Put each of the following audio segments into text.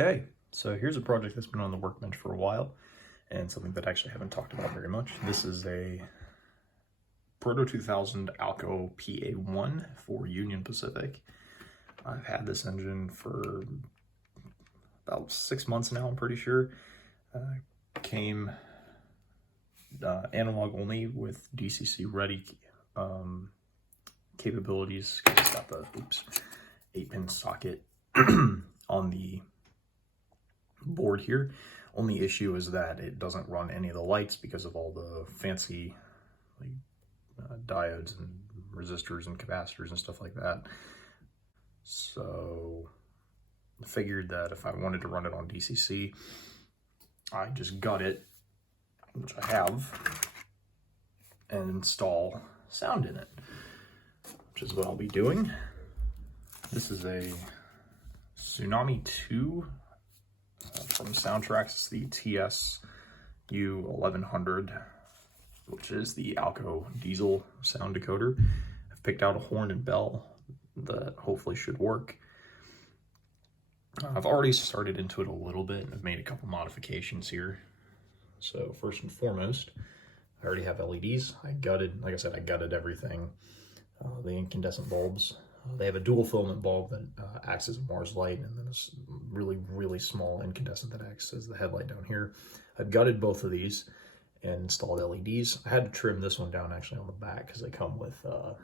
Okay, so here's a project that's been on the workbench for a while and something that I actually haven't talked about very much. This is a Proto 2000 ALCO PA-1 for Union Pacific. I've had this engine for about 6 months now, I'm pretty sure. Came analog only with DCC ready capabilities, because it's got the 8-pin socket on the board here. Only issue is that it doesn't run any of the lights because of all the fancy diodes and resistors and capacitors and stuff like that. So I figured that if I wanted to run it on DCC, I just gut it, which I have, and install sound in it, which is what I'll be doing. This is a Tsunami2 from Soundtraxx, the TSU1100, which is the ALCO diesel sound decoder. I've picked out a horn and bell that hopefully should work. I've already started into it a little bit and I've made a couple modifications here. So first and foremost, I already have LEDs. I gutted, like I said, I gutted everything. The incandescent bulbs. They have a dual filament bulb that acts as a Mars light, and then a really, really small incandescent that acts as the headlight down here. I've gutted both of these and installed LEDs. I had to trim this one down actually on the back because they come with a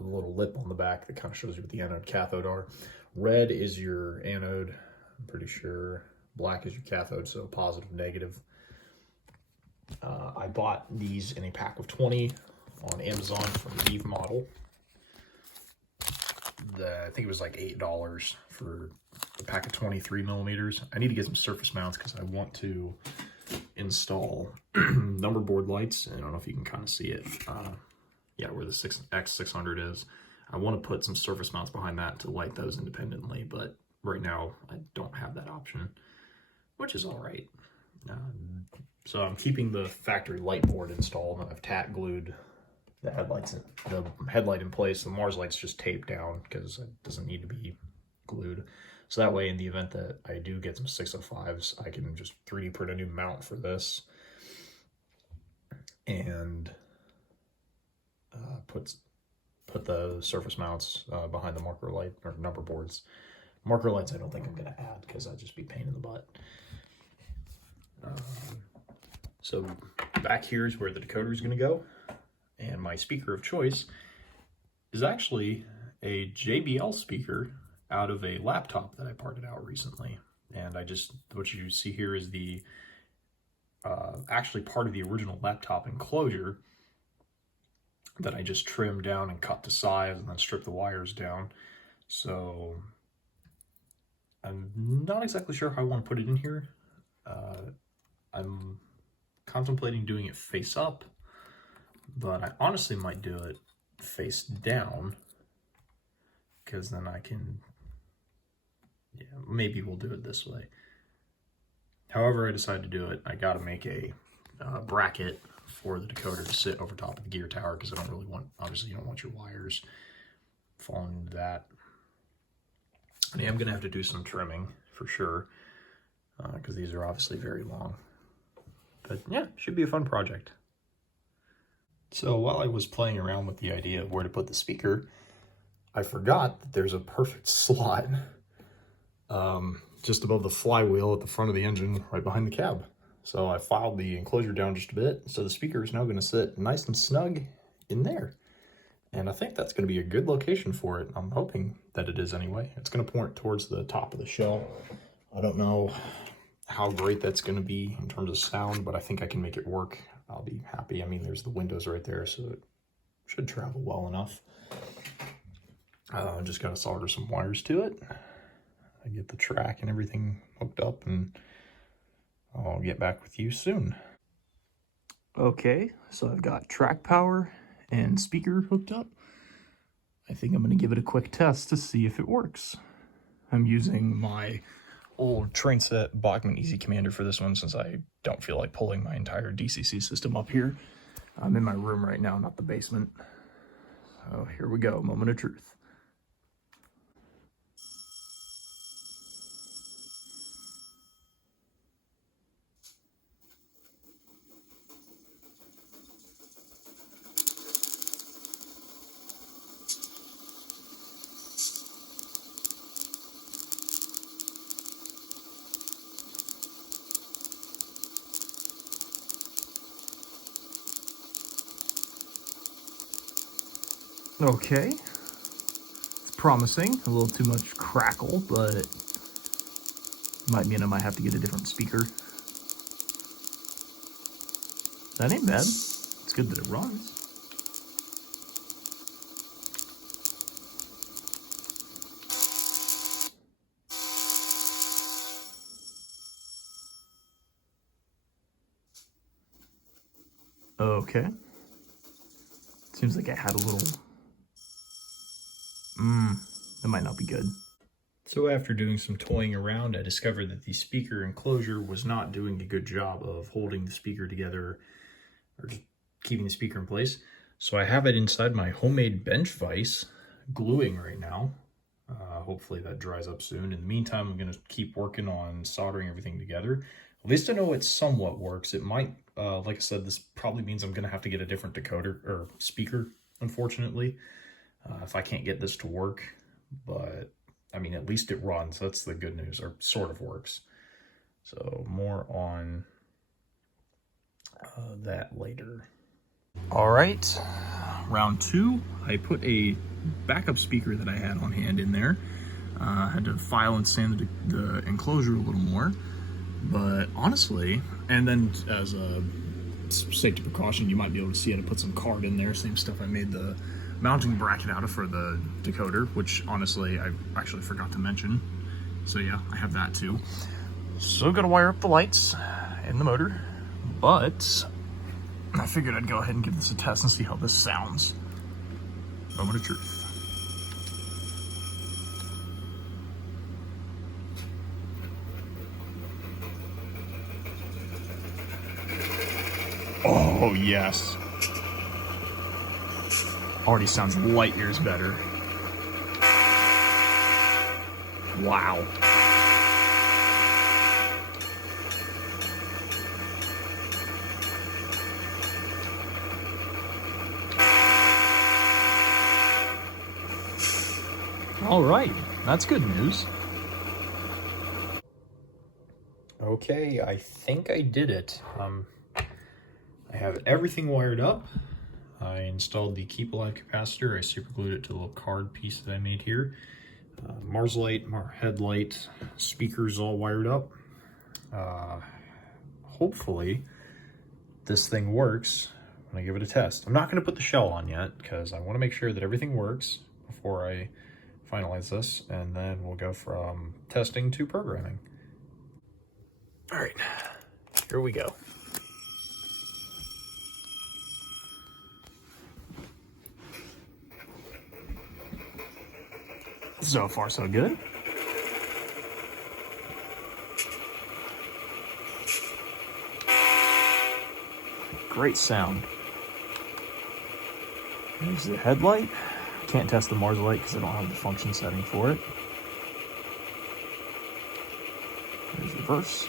little lip on the back that kind of shows you what the anode cathode are. Red is your anode, I'm pretty sure. Black is your cathode, so positive, negative. I bought these in a pack of 20 on Amazon from the Eve model. I think it was like $8 for a pack of 23 millimeters. I need to get some surface mounts because I want to install number board lights. I don't know if you can kind of see it. Yeah, where the X600 is. I want to put some surface mounts behind that to light those independently, but right now I don't have that option, which is all right. So I'm keeping the factory light board installed, and I've tack glued the headlight in place. The Mars light's just taped down because it doesn't need to be glued. So that way, in the event that I do get some 605s, I can just 3D print a new mount for this and put the surface mounts behind the marker light or number boards. Marker lights I don't think I'm going to add because that'd just be a pain in the butt. So back here is where the decoder is going to go. And my speaker of choice is actually a JBL speaker out of a laptop that I parted out recently. And what you see here is the actually part of the original laptop enclosure that I just trimmed down and cut to size and then stripped the wires down. So I'm not exactly sure how I want to put it in here. I'm contemplating doing it face up, but I honestly might do it face down because then I can, yeah, maybe we'll do it this way. However I decide to do it, I got to make a bracket for the decoder to sit over top of the gear tower because I don't really want, obviously you don't want your wires falling into that. I am going to have to do some trimming for sure because these are obviously very long. But yeah, should be a fun project. So while I was playing around with the idea of where to put the speaker, I forgot that there's a perfect slot just above the flywheel at the front of the engine, right behind the cab. So I filed the enclosure down just a bit, so the speaker is now going to sit nice and snug in there. And I think that's going to be a good location for it. I'm hoping that it is anyway. It's going to point towards the top of the shell. I don't know how great that's going to be in terms of sound, but I think I can make it work. I'll be happy. I mean, there's the windows right there, so it should travel well enough. Just got to solder some wires to it. I get the track and everything hooked up, and I'll get back with you soon. Okay, so I've got track power and speaker hooked up. I think I'm going to give it a quick test to see if it works. I'm using my old train set Bachmann Easy Commander for this one since I don't feel like pulling my entire DCC system up here. I'm in my room right now, not the basement. So here we go, moment of truth. Okay, it's promising. A little too much crackle, but might mean I might have to get a different speaker. That ain't bad. It's good that it runs. Okay. Seems like I had a little... that might not be good. So after doing some toying around, I discovered that the speaker enclosure was not doing a good job of holding the speaker together or just keeping the speaker in place. So I have it inside my homemade bench vise, gluing right now. Hopefully that dries up soon. In the meantime, I'm going to keep working on soldering everything together. At least I know it somewhat works. It might, like I said, this probably means I'm going to have to get a different decoder or speaker, unfortunately, if I can't get this to work. But, I mean, at least it runs. That's the good news, or sort of works. So more on that later. All right, round two. I put a backup speaker that I had on hand in there. Had to file and sand the enclosure a little more. But honestly, and then as a safety precaution, you might be able to see how to put some card in there. Same stuff I made the mounting bracket out of for the decoder, which honestly I actually forgot to mention. So yeah, I have that too. So gotta wire up the lights and the motor, but I figured I'd go ahead and give this a test and see how this sounds. Moment of truth. Oh, yes. Already sounds light years better. Wow. All right, that's good news. Okay, I think I did it. I have everything wired up. I installed the keep alive capacitor. I super glued it to the little card piece that I made here. Mars light, headlight, speakers all wired up. Hopefully this thing works when I give it a test. I'm not going to put the shell on yet because I want to make sure that everything works before I finalize this, and then we'll go from testing to programming. All right, here we go. So far, so good. Great sound. There's the headlight. Can't test the Mars light because I don't have the function setting for it. There's reverse.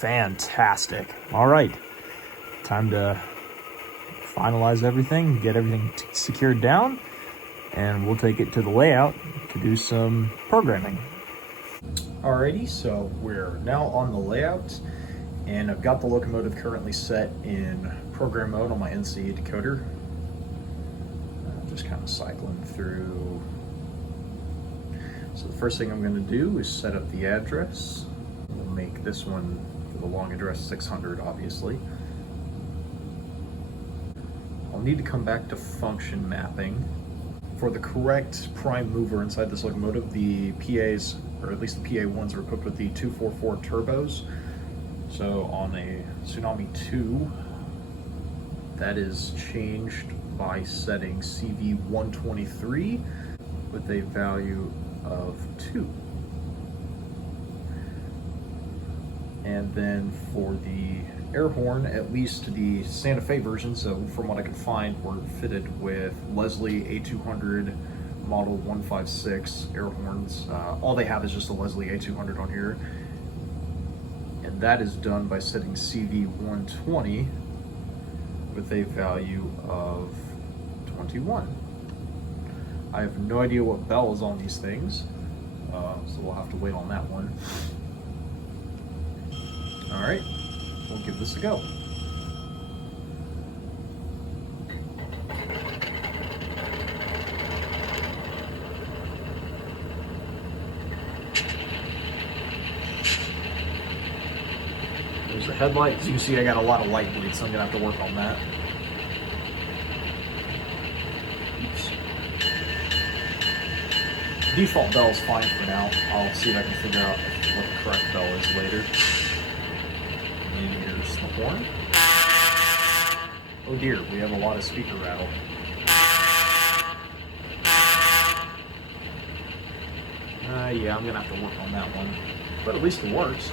Fantastic. All right, time to finalize everything, get everything secured down, and we'll take it to the layout to do some programming. Alrighty, so we're now on the layout, and I've got the locomotive currently set in program mode on my NCA decoder. Just kind of cycling through. So the first thing I'm going to do is set up the address. We'll make this one the long address 600, obviously. I'll need to come back to function mapping. For the correct prime mover inside this locomotive, the PAs, or at least the PA-1s, are equipped with the 244 turbos. So on a Tsunami2, that is changed by setting CV123 with a value of 2. And then for the air horn, at least the Santa Fe version, so from what I could find, were fitted with Leslie A200 model 156 air horns. All they have is just a Leslie A200 on here. And that is done by setting CV120 with a value of 21. I have no idea what bell is on these things, so we'll have to wait on that one. All right, we'll give this a go. There's the headlight. As you can see, I got a lot of light bleed, so I'm gonna have to work on that. Oops. Default bell is fine for now. I'll see if I can figure out what the correct bell is later. And here's the horn. Oh dear, we have a lot of speaker rattle. Yeah, I'm gonna have to work on that one, but at least it works.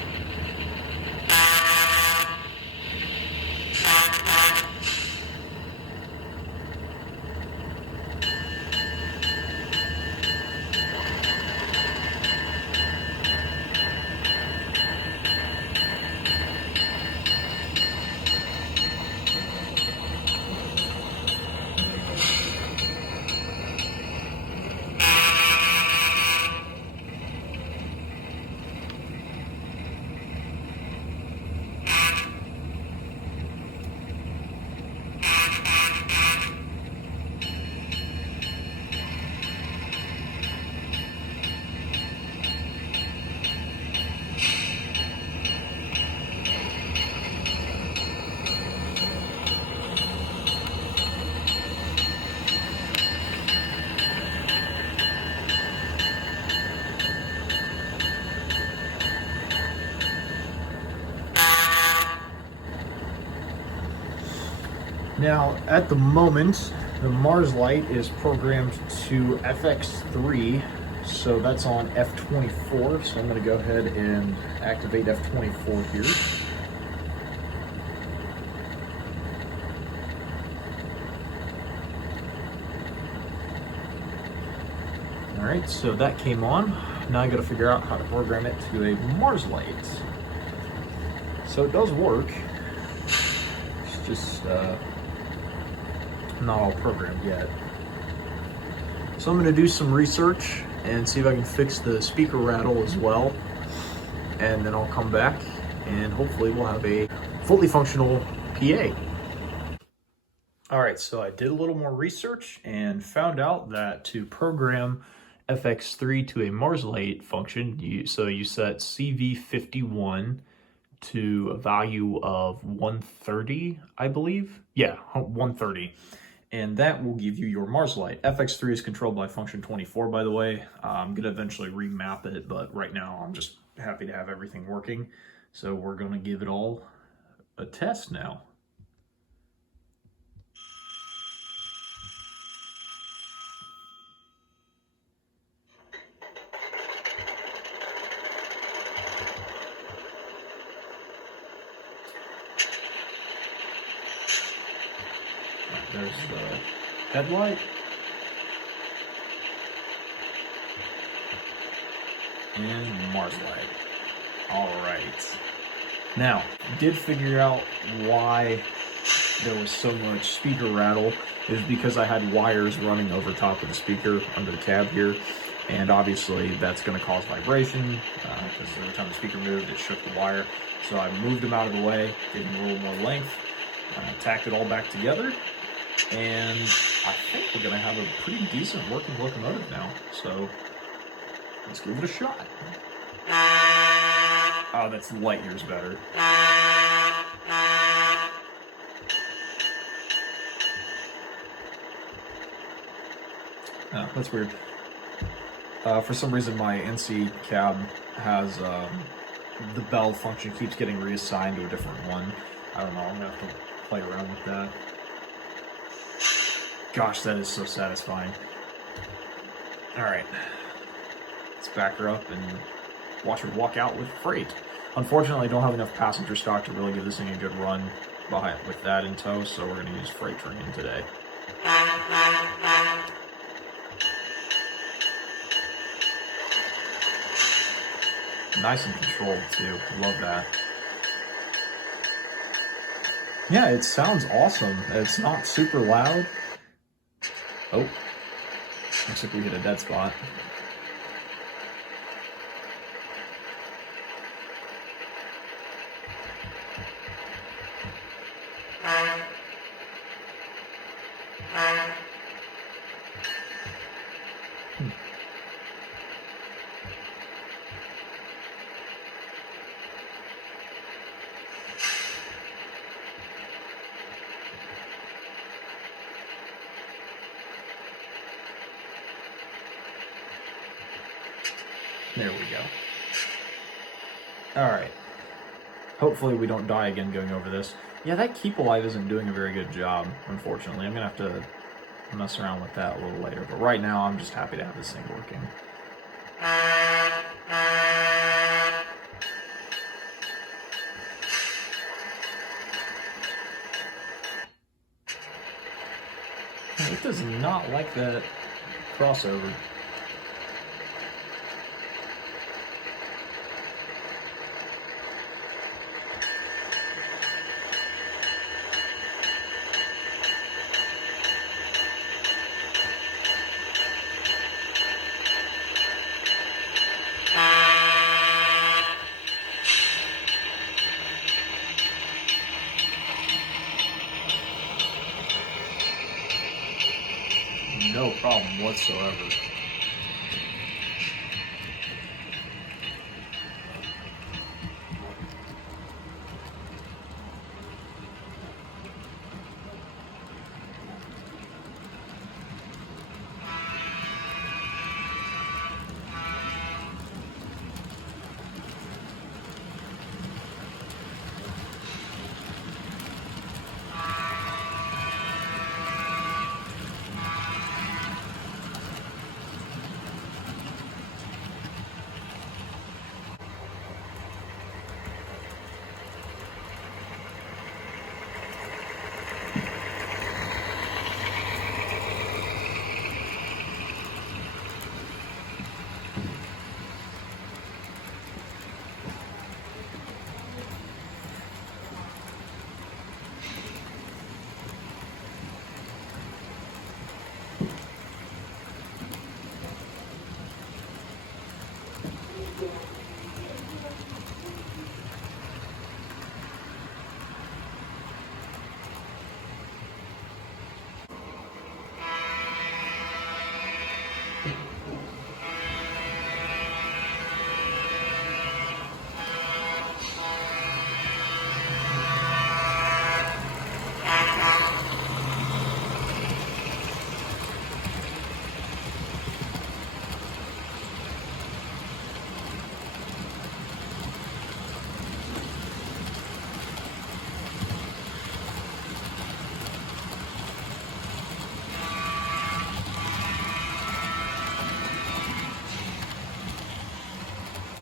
Now, at the moment, the Mars light is programmed to FX3, so that's on F24, so I'm going to go ahead and activate F24 here. Alright, so that came on. Now I got to figure out how to program it to a Mars light. So it does work. It's just not all programmed yet. So I'm going to do some research and see if I can fix the speaker rattle as well, and then I'll come back and hopefully we'll have a fully functional PA. Alright, so I did a little more research and found out that to program FX3 to a Mars light function, you set CV51 to a value of 130, I believe. Yeah, 130. And that will give you your Mars light. FX3 is controlled by function 24, by the way. I'm going to eventually remap it, but right now I'm just happy to have everything working. So we're going to give it all a test now. There's the headlight. And Mars light. Alright. Now, did figure out why there was so much speaker rattle. It was because I had wires running over top of the speaker under the cab here. And obviously that's going to cause vibration because every time the speaker moved, it shook the wire. So I moved them out of the way, gave them a little more length, tacked it all back together. And I think we're going to have a pretty decent working locomotive now, so let's give it a shot. Oh, that's light years better. Oh, that's weird. For some reason, my NC cab has the bell function keeps getting reassigned to a different one. I don't know, I'm going to have to play around with that. Gosh, that is so satisfying. Alright. Let's back her up and watch her walk out with freight. Unfortunately, I don't have enough passenger stock to really give this thing a good run with that in tow, so we're going to use freight train today. Nice and controlled too. Love that. Yeah, it sounds awesome. It's not super loud. Oh, looks like we hit a dead spot. There we go. Alright. Hopefully we don't die again going over this. Yeah, that keep alive isn't doing a very good job, unfortunately. I'm going to have to mess around with that a little later. But right now, I'm just happy to have this thing working. It does not like that crossover. No problem whatsoever.